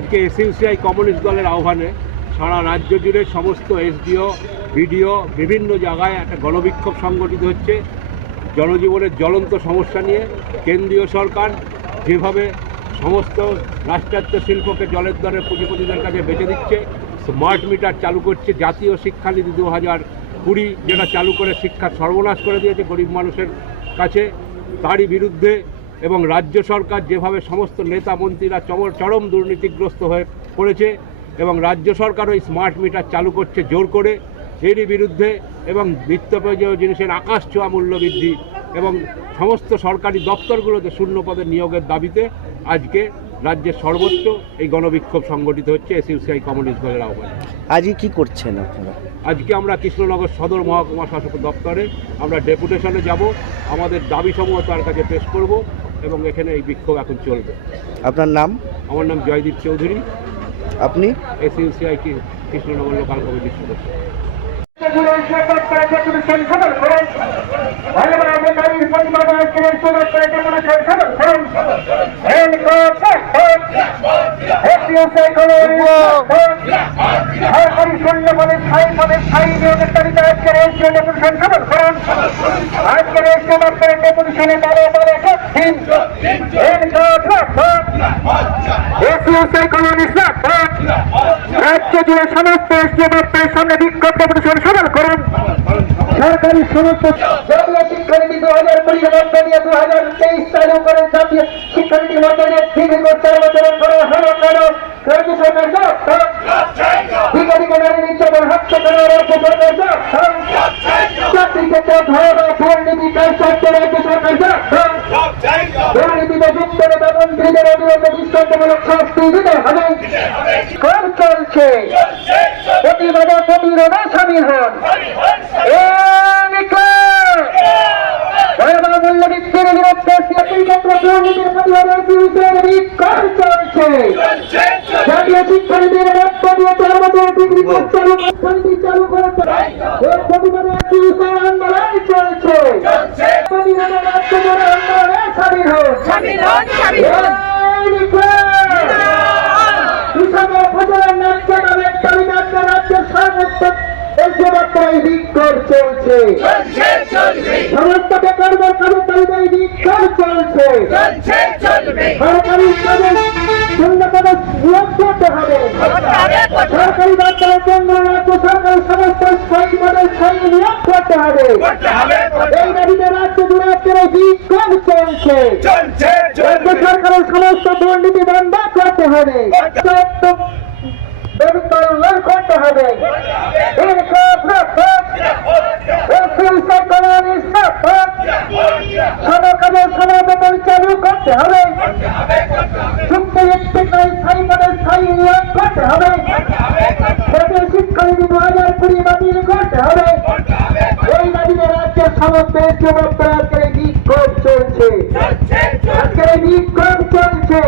আজকে এসইউসিআই কমিউনিস্ট দলের আহ্বানে সারা রাজ্য জুড়ে সমস্ত এসডিও, বিডিও বিভিন্ন জায়গায় একটা গণবিক্ষোভ সংগঠিত হচ্ছে। জনজীবনের জ্বলন্ত সমস্যা নিয়ে কেন্দ্রীয় সরকার যেভাবে সমস্ত রাষ্ট্রায়ত্ত শিল্পকে জলের দরে পুঁজিপতিদের কাছে বেচে দিচ্ছে, স্মার্ট মিটার চালু করছে, জাতীয় শিক্ষানীতি দু হাজার কুড়ি যেটা চালু করে শিক্ষার সর্বনাশ করে দিয়েছে গরিব মানুষের কাছে, তারই বিরুদ্ধে এবং রাজ্য সরকার যেভাবে সমস্ত নেতা মন্ত্রীরা চমর চরম দুর্নীতিগ্রস্ত হয়ে পড়েছে এবং রাজ্য সরকার ওই স্মার্ট মিটার চালু করছে জোর করে এরই বিরুদ্ধে এবং নিত্য প্রয়োজনীয় জিনিসের আকাশ ছোঁয়া মূল্য বৃদ্ধি এবং সমস্ত সরকারি দপ্তরগুলোতে শূন্য পদের নিয়োগের দাবিতে আজকে রাজ্যের সর্বোচ্চ এই গণবিক্ষোভ সংগঠিত হচ্ছে এসইউসিআই কমিউনিস্ট দলের আহ্বানে আজকে কি করছেন আপনারা? আজকে আমরা কৃষ্ণনগর সদর মহকুমা শাসক দপ্তরে আমরা ডেপুটেশনে যাব আমাদের দাবিসমূহ তার কাছে পেশ করব। এবং এখানে এই বিক্ষোভ এখন চলবে। আপনার নাম? আমার নাম জয়দীপ চৌধুরী। আপনি? এসইউসিআই কৃষ্ণনগর লোকাল কমিটির সদস্য। সরকারি শূন্য পদে স্থায়ী পদে স্থায়ী নিয়োগের তালিকা আজকের এসডিও ডেপুটেশন সফল করুন আজকের এসডিও দপ্তরের ডেপুটেশনে দলে দলে দিন রাজ্য জুড়ে সমস্ত এসডিও দপ্তরের সামনে বিক্ষোভ ডেপুটেশন সফল করুন। সরকারি সমস্ত শিক্ষানীতি দু হাজার কুড়ি দু হাজার তেইশ চালু করে জাতীয় শিক্ষানীতি মধ্য দীর্ঘ চার চাকরি ক্ষেত্রে ভয়াবহ দুর্নীতি কাজ করতে রাজ্য সরকার? দুর্নীতিতে যুক্ত নেতা মন্ত্রীদের অবিরত দৃষ্টান্তমূলক শাস্তি দিতে হবে। কর চলছে? প্রতিবাদে প্রতিরোধে সামিল হন। এ নিকট! বিরুদ্ধে বিক্ষোভ চলছে? চালু করেছে এর প্রতিবাদে আন্দোলন চলছে। রাজ্য জুড়ে আন্দোলনে সামিল হন কৃষকের ফসলের ন্যায্য দামের দাবিদারকে রাজ্যের সর্বোচ্চ এসবত্রায় বিক্ষোভ চলছে সমস্ত বিক্ষোভ চলছে সরকারি পদে নিয়োগ করতে হবে। সরকারি দপ্তরের কেন্দ্র রাজ্য সরকার সমস্ত স্থায়ী পদে স্থায়ী নিয়োগ করতে হবে। এই দাবিতে রাজ্য জুড়ে আজকের বিক্ষোভ চলছে। রাজ্য সরকারের সমস্ত দুর্নীতি বন্ধ করতে হবে। করতে হবে। চালু করতে হবে। পদে করতে হবে জাতীয় শিক্ষানীতি দু হাজার কুড়ি বাতিল করতে হবে এই দাবিতে রাজ্যের সমস্ত এসে আজকের বিক্ষোভ চলছে আজকের বিক্ষোভ চলছে।